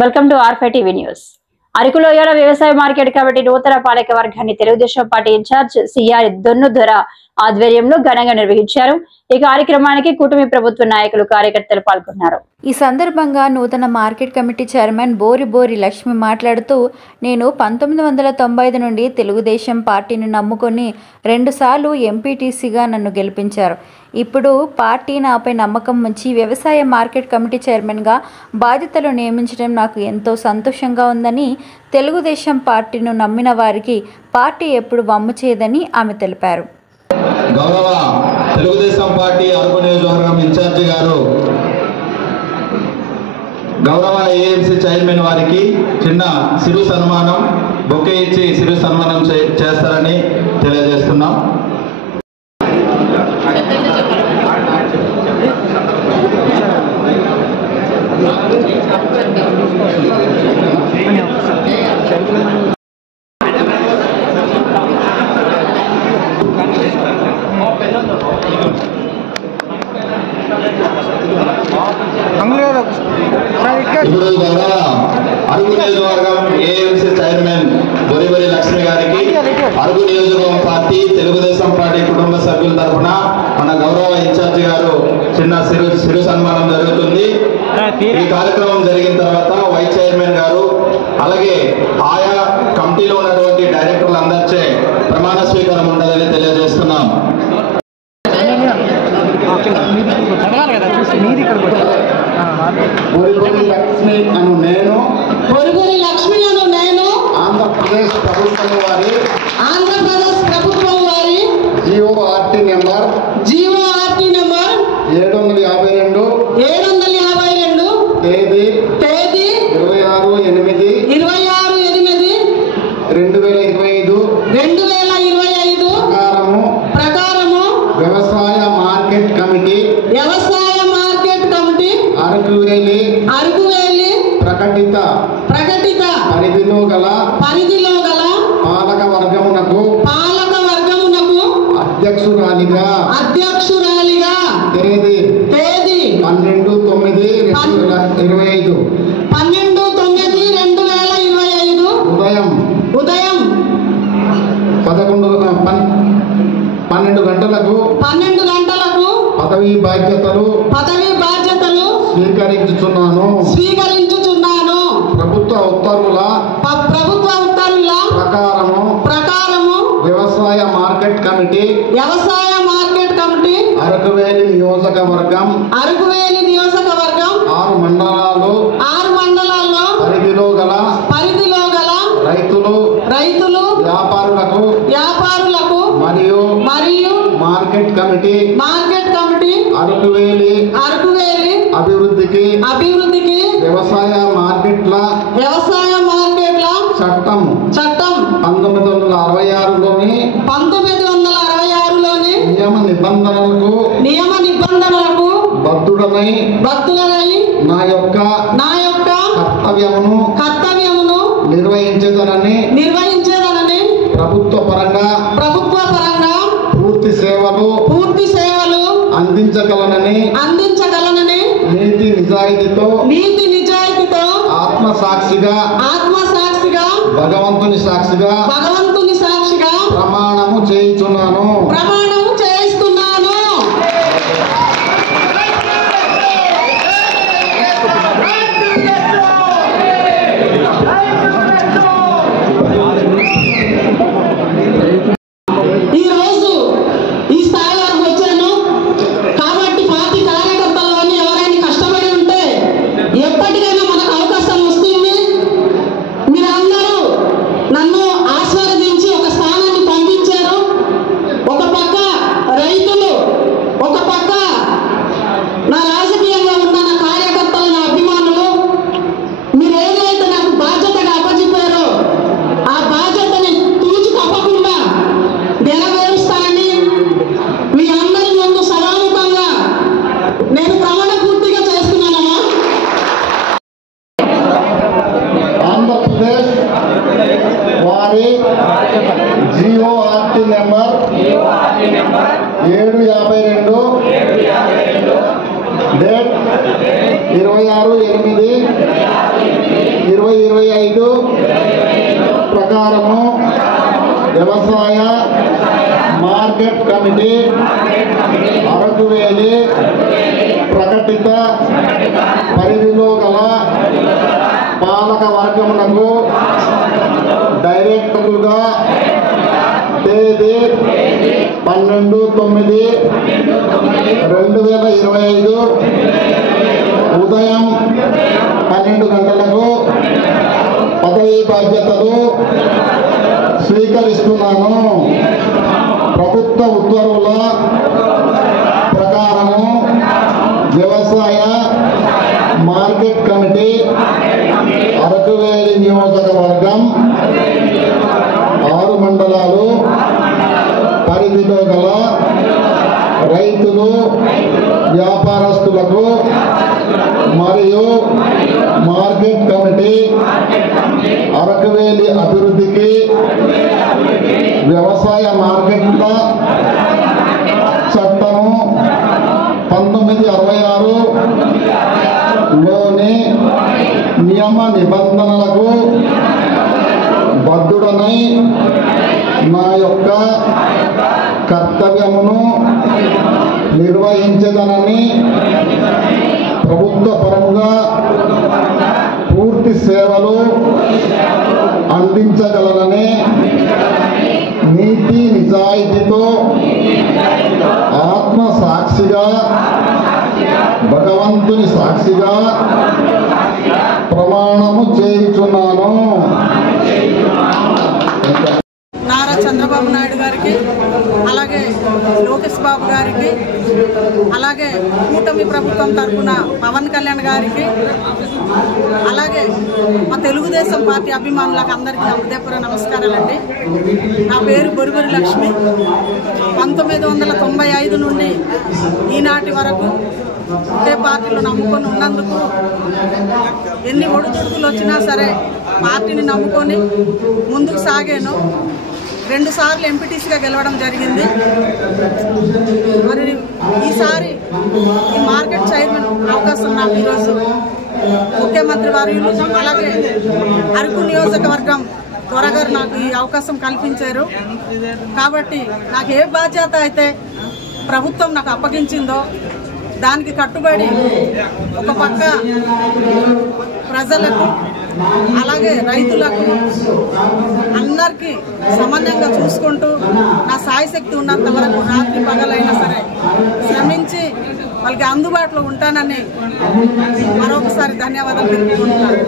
Welcome to R five TV news. అరకులోయల వ్యవసాయ market committee నూతన పాలక వర్గాన్ని Telugu Desam party incharge CR Donnudora ఆధ్వర్యంలో ఘనంగా నిర్వహించారు. ఈ కార్యక్రమానికి కూటమి ప్రభుత్వ నాయకులు కార్యకర్తలు పాల్గొన్నారు. ఈ సందర్భంగా నూతన market committee chairman Bori Lakshmi మాట్లాడుతూ, నేను 1995 నుండి తెలుగుదేశం పార్టీని నమ్ముకొని 2 సార్లు ఎంపీటీసీగా నన్ను గెలిపించారు. ఇప్పుడు పార్టీ నాపై నమ్మకం ఉంచి వ్యవసాయ మార్కెట్ కమిటీ చైర్మన్గా బాధ్యతలు నియమించడం నాకు ఎంతో సంతోషంగా ఉందని, తెలుగుదేశం పార్టీను నమ్మిన వారికి పార్టీ ఎప్పుడు వమ్ము చేయదని ఆమె తెలిపారు. గౌరవ తెలుగుదేశం పార్టీ అరకు నియోజకవర్గం ఇన్ఛార్జి గారు గౌరవ ఏఎంసీ చైర్మన్ వారికి చిన్న సిరు సన్మానం బొకే ఇచ్చి సిరు సన్మానం చేస్తారని తెలియజేస్తున్నాం. ఇప్పుడు గౌరవ అరకు నియోజకవర్గం ఏఎంసీ చైర్మన్ బోరి లక్ష్మి గారికి అరకు నియోజకవర్గం పార్టీ తెలుగుదేశం పార్టీ కుటుంబ సభ్యుల తరఫున మన గౌరవ ఇన్ఛార్జి గారు చిన్న సిరు సన్మానం జరుగుతుంది. ఈ కార్యక్రమం జరిగిన తర్వాత వైస్ చైర్మన్ గారు అలాగే ఆయా కమిటీలో ఉన్నటువంటి డైరెక్టర్లు అందరిచే ప్రమాణ స్వీకారం ఉంటుందని తెలియజేస్తున్నాం. బోరి లక్ష్మి అను నేను ఆంధ్రప్రదేశ్ ప్రభుత్వం వారి జీఓఆర్టీ నెంబర్ 752 తేదీ 26/8/2025 ప్రకారము వ్యవసాయ మార్కెట్ కమిటీ అరకువేలి ప్రకటిత పరిధిలో గల పాలక వర్గమునకు అధ్యక్షురాలిగా తేదీ 12/9/2025 ఉదయం 12 గంటలకు పదవీ బాధ్యతలు స్వీకరించుచున్నాను. ప్రభుత్వ ఉత్తర్వుల ప్రకారము వ్యవసాయ మార్కెట్ కమిటీ అరకువేలి నియోజకవర్గం 6 మండలాల్లో పరిధిలో గల రైతులు వ్యాపారులకు మరియు మార్కెట్ కమిటీ అరకువేలి అభివృద్ధికి వ్యవసాయ మార్కెట్ల చట్టం 1966లోని నియమ నిబంధనలకు బద్దుడనై నా యొక్క కర్తవ్యమును నిర్వహించేదనని ప్రభుత్వ పరంగా పూర్తి సేవలు అందించగలనని నీతి నిజాయితీతో ఆత్మసాక్షిగా భగవంతుని సాక్షిగా ప్రమాణము చేయుచున్నాను. వారి జీఓఆర్టీ నెంబర్ 752 డేట్ 26/8 ప్రకారము వ్యవసాయ మార్కెట్ కమిటీ అరకువేలి ప్రకటిత పరిధిలో గల పాలక వర్గమునకు డైరెక్టర్లుగా తేదీ 12/9/2025 ఉదయం 12 గంటలకు పదవీ బాధ్యతలు స్వీకరిస్తున్నాను. ప్రభుత్వ ఉత్తర్వుల ప్రకారము వ్యవసాయ మార్కెట్ కమిటీ అరకువేలి నియోజకవర్గం 6 మండలాలు పరిధిలో గల రైతులు, వ్యాపారస్తులకు మరియు మార్కెట్ కమిటీ అరకువేలి అభివృద్ధికి వ్యవసాయ మార్కెట్ల చట్టము 1966 లోని నియమ నిబంధనలకు బద్ధుడనై నా యొక్క కర్తవ్యమును నిర్వహించదనని ప్రభుత్వ పరముగా పూర్తి సేవలు అందించగలనని నీతి నిజాయితీతో ఆత్మ సాక్షిగా భగవంతుని సాక్షిగా ప్రమాణము చేయుచున్నాను. నారా చంద్రబాబు నాయుడు గారికి, అలాగే లోకేష్ బాబు గారికి, అలాగే కూటమి ప్రభుత్వం తరఫున పవన్ కళ్యాణ్ గారికి, అలాగే మా తెలుగుదేశం పార్టీ అభిమానులకు అందరికీ నా హృదయపూర్వక నమస్కారాలండి. నా పేరు బొరిబొరి లక్ష్మి. 1995 నుండి ఈనాటి వరకు ఒకే పార్టీలో నమ్ముకొని ఉన్నందుకు ఎన్ని ఒడిదుడుకులు వచ్చినా సరే పార్టీని నమ్ముకొని ముందుకు సాగాను. 2 సార్లు ఎంపీటీసీగా గెలవడం జరిగింది. మరి ఈసారి ఈ మార్కెట్ చైర్మన్ అవకాశం నాకు ఈరోజు ముఖ్యమంత్రి వర్యులు, అలాగే అరకు నియోజకవర్గం త్వరగారు నాకు ఈ అవకాశం కల్పించారు. కాబట్టి నాకు ఏ బాధ్యత అయితే ప్రభుత్వం నాకు అప్పగించిందో దానికి కట్టుబడి ఒక పక్క ప్రజలకు, అలాగే రైతులకు అందరికీ సమన్వయంగా చూసుకుంటూ నా సాయశక్తి ఉన్నంత వరకు రాత్రి పగలైనా సరే శ్రమించి వాళ్ళకి అందుబాటులో ఉంటానని మరొకసారి ధన్యవాదాలు తెలుపుకుంటున్నాను.